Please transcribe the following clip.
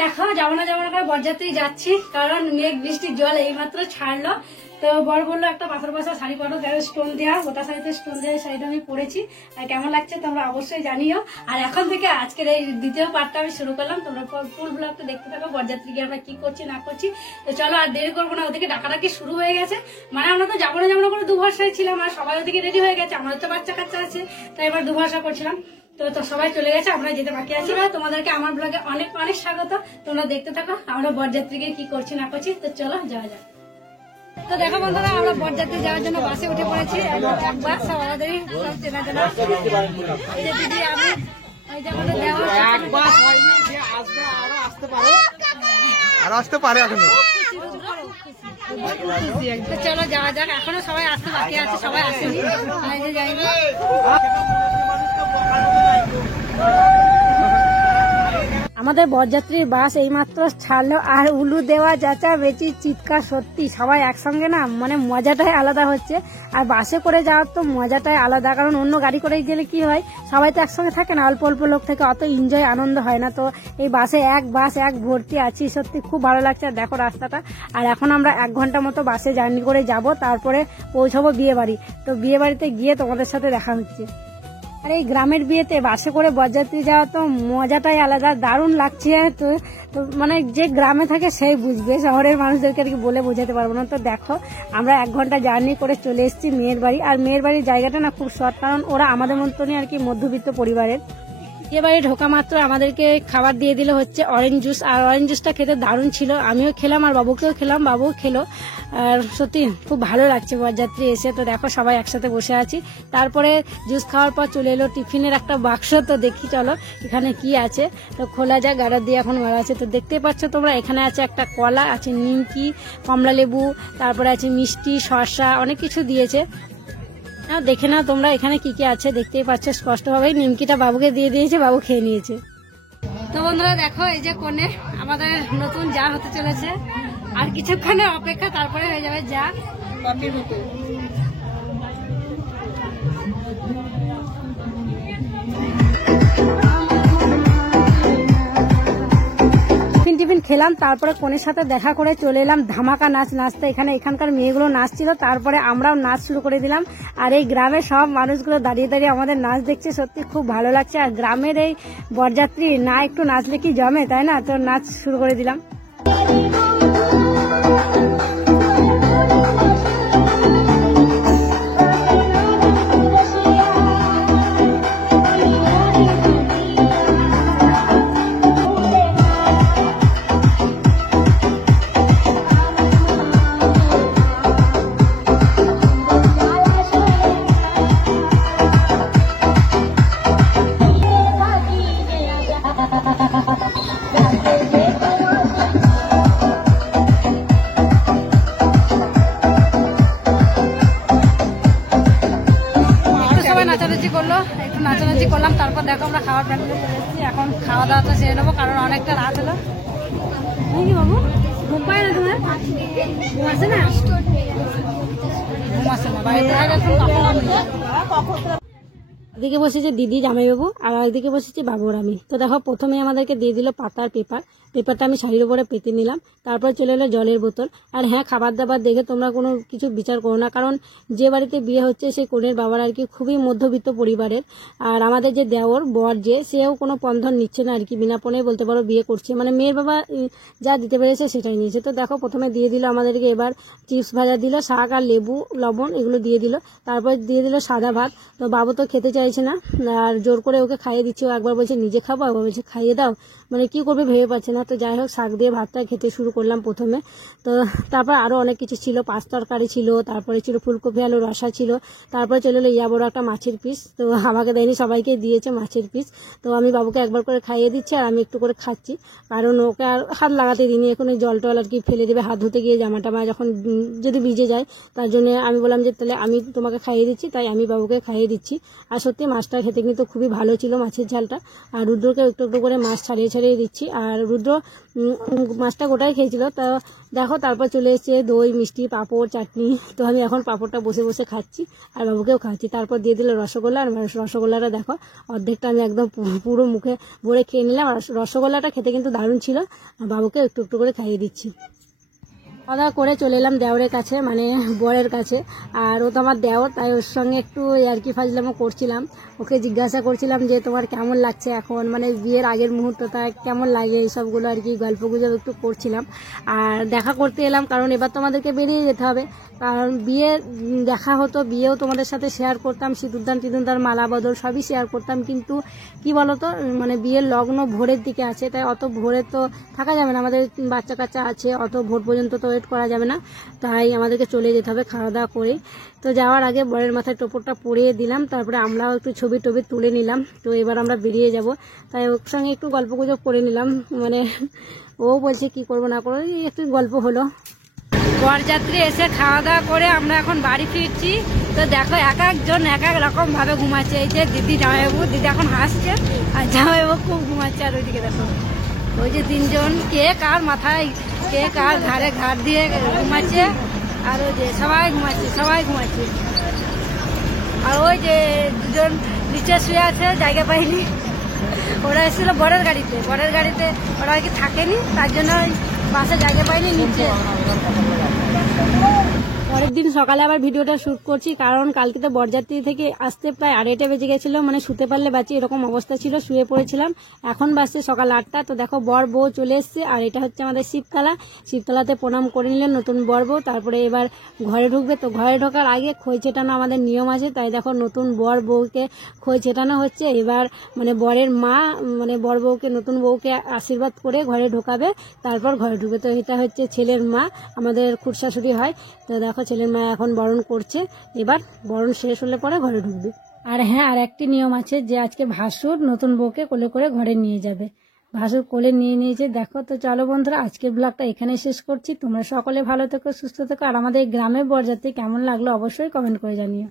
দেখো যাবো না করে বরযাত্রী যাচ্ছি, কারণ মেঘ বৃষ্টির জল এইমাত্র ছাড়লো। তো বর বললো একটা পাথর বসা শাড়ি পরো, স্টোন দেওয়া, গোটা শাড়িতে স্টোন দেওয়া শাড়িটা আমি পরেছি। আর কেমন লাগছে তোমরা অবশ্যই জানিও। আর এখন থেকে আজকের এই দ্বিতীয় পার্টটা আমি শুরু করলাম, তোমরা ফুল ব্লগটা দেখতে থাকো বরযাত্রীকে আমরা কি করছি না করছি। তো চলো আর দেরি করবো না, ওদিকে ডাকাডাকি শুরু হয়ে গেছে। মানে আমরা তো যাবো না করে দু ভরসায় ছিলাম, আর সবাই ওদিকে রেডি হয়ে গেছে, আমাদের তো বাচ্চা কাচ্চা আছে, তাই এবার দু ভরসা করছিলাম। তো সবাই চলে গেছে, আমরা যেতে বাকি আছি। না তোমাদেরকে আমার ব্লগে অনেক অনেক স্বাগত, তোমরা দেখতে থাকো আমরা বরযাত্রীকে কি করছি না করছি। তো চলো যাওয়া যাক। তো দেখো বন্ধুরা, আমরা বরযাত্রী যাওয়ার জন্য বাসে উঠে পড়েছি। বাস সব আমাদেরই সব চেনা জানা। এই যে দিদি, আমি এই যে আমাদের চলো যাওয়া যাক। এখনো সবাই আসতে বাকি আছে, সবাই আসেনি, যাইনি। আমাদের বরযাত্রীর বাস এইমাত্র ছাড়লো, আর উলু দেওয়া যাচা বেচি চিৎকার, সত্যি সবাই একসঙ্গে না, মানে মজাটাই আলাদা হচ্ছে। আর বাসে করে যাওয়ার তো মজাটাই আলাদা, কারণ অন্য গাড়ি করে গেলে কি হয়, সবাই তো একসঙ্গে থাকে না, অল্প অল্প লোক থেকে অত এনজয় আনন্দ হয় না। তো এই বাসে এক ভর্তি আছি, সত্যি খুব ভালো লাগছে। দেখো রাস্তাটা। আর এখন আমরা 1 ঘন্টা মতো বাসে জার্নি করে যাব, তারপরে পৌঁছাবো বিয়ে বাড়ি। তো বিয়ে বাড়িতে গিয়ে তোমাদের সাথে দেখা হচ্ছে। আর এই গ্রামের বিয়েতে বাসে করে বরযাত্রী যাওয়া তো মজাটাই আলাদা, দারুণ লাগছে। তো মানে যে গ্রামে থাকে সেই বুঝবে, শহরের মানুষদেরকে আর কি বলে বোঝাতে পারবো না। তো দেখো আমরা 1 ঘন্টা জার্নি করে চলে এসেছি মেয়ের বাড়ি। আর মেয়ের বাড়ির জায়গাটা না খুব শর্ট, কারণ ওরা আমাদের মতনই আর কি মধ্যবিত্ত পরিবারের। এবারে ঢোকা মাত্র আমাদেরকে খাবার দিয়ে দিল হচ্ছে অরেঞ্জ জুস। আর অরেঞ্জ জুসটা খেতে দারুণ ছিল, আমিও খেলাম আর বাবুকেও খেলাম, বাবুও খেলো। আর সত্যি খুব ভালো লাগছে বরযাত্রী এসে। তো দেখো সবাই একসাথে বসে আছি। তারপরে জুস খাওয়ার পর চলে এলো টিফিনের একটা বাক্স। তো দেখি চলো এখানে কি আছে। তো খোলা যায়, গাড়া দিয়ে এখন মারা আছে। তো দেখতে পাচ্ছ তোমরা, এখানে আছে একটা কলা, আছে নিমকি, কমলা লেবু, তারপরে আছে মিষ্টি, শসা, অনেক কিছু দিয়েছে। দেখে না তোমরা এখানে কি কি আছে, দেখতেই পাচ্ছ স্পষ্টভাবে। নিমকিটা বাবুকে দিয়ে দিয়েছে, বাবু খেয়ে নিয়েছে। তো বন্ধুরা দেখো, এই যে কোণে আমাদের নতুন যা হতে চলেছে, আর কিছুক্ষণের অপেক্ষা, তারপরে হয়ে যাবে যা। টিফিন খেলাম, তারপরে কোণের সাথে দেখা করে চলে এলাম ধামাকা নাচ নাচতে। এখানকার মেয়েগুলো নাচছিল, তারপরে আমরাও নাচ শুরু করে দিলাম। আর এই গ্রামের সব মানুষগুলো দাঁড়িয়ে দাঁড়িয়ে আমাদের নাচ দেখছে, সত্যি খুব ভালো লাগছে। আর গ্রামের এই বরযাত্রী না একটু নাচলে কি জমে, তাই না? তো নাচ শুরু করে দিলাম। নাচানাচি করলাম, তারপর দেখো আমরা খাওয়ার প্যান্ডেলে চলে এসেছি। এখন খাওয়া দাওয়াটা সেরে নেবো, কারণ অনেকটা রাত হলো। কি বাবু, ঘুম পায় না তোমার? ঘুম আসে না? ঘুম আসে না, বাড়িতে এদিকে বসেছে দিদি জামাইবাবু, আর একদিকে বসেছে বাবু আর আমি। তো দেখো প্রথমে আমাদেরকে দিয়ে দিল পাতার পেপারটা আমি শাড়ির উপরে পেতে নিলাম। তারপর চলে এলো জলের বোতল। আর হ্যাঁ, খাবার দাবার দেখে তোমরা কোনো কিছু বিচার করো না, কারণ যে বাড়িতে বিয়ে হচ্ছে সেই কনের বাবার আর কি খুবই মধ্যবিত্ত পরিবারের। আর আমাদের যে দেওর বর, যে সেও কোনো বন্ধন নিচ্ছে না আর কি, বিনা পণে বলতে পারো বিয়ে করছে। মানে মেয়ের বাবা যা দিতে পেরেছে সেটাই নিয়েছে। তো দেখো প্রথমে দিয়ে দিল আমাদেরকে, এবার চিপস ভাজা দিল, শাক আর লেবু লবণ এগুলো দিয়ে দিল। তারপর দিয়ে দিল সাদা ভাত। তো বাবু তো খেতে চাইছে না, আর জোর করে ওকে খাইয়ে দিচ্ছে। ও একবার বলছে নিজে খাবো, একবার বলছে খাইয়ে দাও, মানে কি করবে ভেবে পাচ্ছে না। তো যাই হোক, শাক দিয়ে ভাতটা খেতে শুরু করলাম প্রথমে। তো তারপর আরো অনেক কিছু ছিল, 5 তরকারি ছিল, তারপরে ছিল ফুলকপি আলু রসা ছিল, তারপরে চলে এলো ইয়া বড় একটা মাছের পিস। তো আমাকে দেয়নি, সবাইকে দিয়েছে মাছের পিস। তো আমি বাবুকে একবার করে খাইয়ে দিচ্ছি, আর আমি একটু করে খাচ্ছি, কারণ ওকে আর হাত লাগাতে দিইনি। এখন ওই জল টল আর কি ফেলে দেবে হাত ধুতে গিয়ে, জামা টামা যখন যদি ভিজে যায়, তার জন্য আমি বললাম যে তাহলে আমি তোমাকে খাইয়ে দিচ্ছি, তাই আমি বাবুকে খাইয়ে দিচ্ছি। আর সত্যি মাছটা খেতে কিন্তু খুবই ভালো ছিল, মাছের ঝালটা। আর রুদ্রকে একটু একটু করে মাছ ছাড়িয়ে ছেড়ে দিচ্ছি। আর রুদ্র মাছটা গোটাই খেয়েছিল। তো দেখো তারপর চলে এসেছে দই, মিষ্টি, পাঁপড়, চাটনি। তো আমি এখন পাঁপড়টা বসে বসে খাচ্ছি আর বাবুকেও খাচ্ছি। তারপর দিয়ে দিল রসগোল্লা। আর রসগোল্লাটা দেখো অর্ধেকটা আমি একদম পুরো মুখে ভরে খেয়ে নিলাম। আর রসগোল্লাটা খেতে কিন্তু দারুণ ছিল। আর বাবুকে একটু একটু করে খাইয়ে দিচ্ছি। খাওয়া দাওয়া করে চলে এলাম দেওরের কাছে, মানে বরের কাছে। আর ও তো আমার দেওর, তাই ওর সঙ্গে একটু আর কি ফাজলামো করছিলাম। ওকে জিজ্ঞাসা করছিলাম যে তোমার কেমন লাগছে এখন, মানে বিয়ের আগের মুহূর্তটা কেমন লাগে, এইসবগুলো আর কি গল্প গুজব একটু করছিলাম। আর দেখা করতে এলাম কারণ এবার তোমাদেরকে বেরিয়ে যেতে হবে। কারণ বিয়ে দেখা হতো, বিয়েও তোমাদের সাথে শেয়ার করতাম, সিঁদুরদান টিঁদুরদান মালা বদল সবই শেয়ার করতাম। কিন্তু কি বলতো, মানে বিয়ের লগ্ন ভোরের দিকে আছে, তাই অত ভোরে তো থাকা যাবে না, আমাদের বাচ্চা কাচ্চা আছে, অত ভোর পর্যন্ত তো ওয়েট করা যাবে না। তাই আমাদেরকে চলে যেতে হবে খাওয়া দাওয়া করে। তো যাওয়ার আগে বরের মাথায় টোপরটা পরিয়ে দিলাম, তারপরে আমরাও একটু ছবি টবি তুলে নিলাম। তো এবার আমরা বেরিয়ে যাব, তাই ওর সঙ্গে একটু গল্প গুজব করে নিলাম। মানে ও বলছে কি করবো না করবো, একটু গল্প হলো। বরযাত্রী এসে খাওয়া দাওয়া করে আমরা এখন বাড়ি ফিরছি। তো দেখো এক একজন এক এক রকম ভাবে ঘুমাচ্ছে। এই যে দিদি, জামাইবাবু, দিদি এখন হাসছে আর জামাইবাবু খুব ঘুমাচ্ছে। আর ওইদিকে দেখো ওই যে তিনজন, কে কার মাথায়, কে কার ঘাড়ে ঘাড় দিয়ে ঘুমাচ্ছে। আর ওই যে সবাই ঘুমাচ্ছে, সবাই ঘুমাচ্ছে। আর ওই যে দুজন নিচে শুয়ে আছে, জায়গা পাইনি। ওরা এসেছিল বরের গাড়িতে, বরের গাড়িতে ওরা আর কি থাকেনি, তার জন্য বাসে জায়গা পাইনি নিচে। পরের দিন সকালে আবার ভিডিওটা শ্যুট করছি, কারণ কালকে তো বরযাত্রী থেকে আসতে প্রায় 2:30 বেজে গেছিলো, মানে শুতে পারলে বাঁচি এরকম অবস্থা ছিল, শুয়ে পড়েছিলাম। এখন বাজছে সকাল 8টা। তো দেখো বর বউ চলে এসছে। আর এটা হচ্ছে আমাদের শিবতলা। শিবতলাতে প্রণাম করে নিলেন নতুন বর বউ। তারপরে এবার ঘরে ঢুকবে। তো ঘরে ঢোকার আগে খই ছেটানো আমাদের নিয়ম আছে, তাই দেখো নতুন বর বউকে খই ছেটানো হচ্ছে। এবার মানে বরের মা, মানে বর বউকে, নতুন বউকে আশীর্বাদ করে ঘরে ঢোকাবে, তারপর ঘরে ঢুকবে। তো এটা হচ্ছে ছেলের মা, আমাদের খুড়শাশুড়ি হয়। তো দেখো ছেলের মা এখন বরণ করছে, এবার বরণ শেষ হলে পরে ঘরে ঢুকবে। আর হ্যাঁ, আর একটি নিয়ম আছে যে আজকে ভাসুর নতুন বউকে কোলে করে ঘরে নিয়ে যাবে। ভাসুর কোলে নিয়ে নিয়েছে দেখো। তো চলো বন্ধুরা, আজকের ব্লগটা এখানেই শেষ করছি। তোমরা সকলে ভালো থেকো, সুস্থ থেকো। আর আমাদের গ্রামের বরযাত্রী কেমন লাগলো অবশ্যই কমেন্ট করে জানিও।